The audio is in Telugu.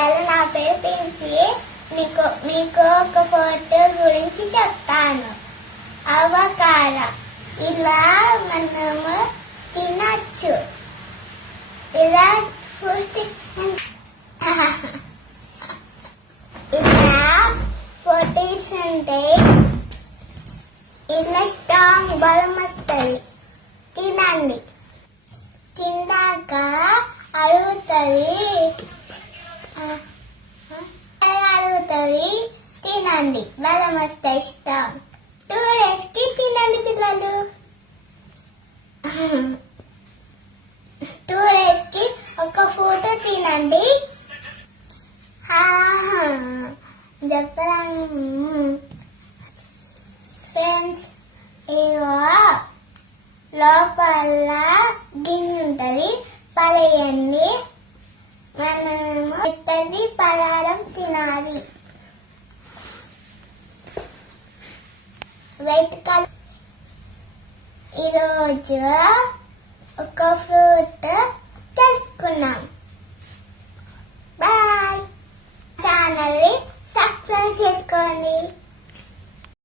ఇవాళ నా పేరు పింకీ. మీకు ఒక ఫోటో గురించి చెప్తాను. అవకార ఇలా మనము తినచ్చు. ఇలా ఇలా ప్రోటీన్స్ ఉంటాయి. ఇలా స్ట్రాంగ్ బలం వస్తుంది. తినండి. తిన్నాక అరుగుతుంది. తినండి, బలం వస్తాయి. స్ట్రాంగ్ 2 days కి తినండి పిల్లలు. 2 days కి ఒక ఫోటో తినండి. చెప్పండి ఫ్రెండ్స్. ఇవో లోపల గింజ ఉంటది, పడేయండి. మనము ఇక్కడి పలారం తినాలి. White colour. ఈరోజు ఒక ఫ్రూట్ తెలుసుకున్నాం. బాయ్. ఛానల్ ని సబ్స్క్రైబ్ చేసుకోండి.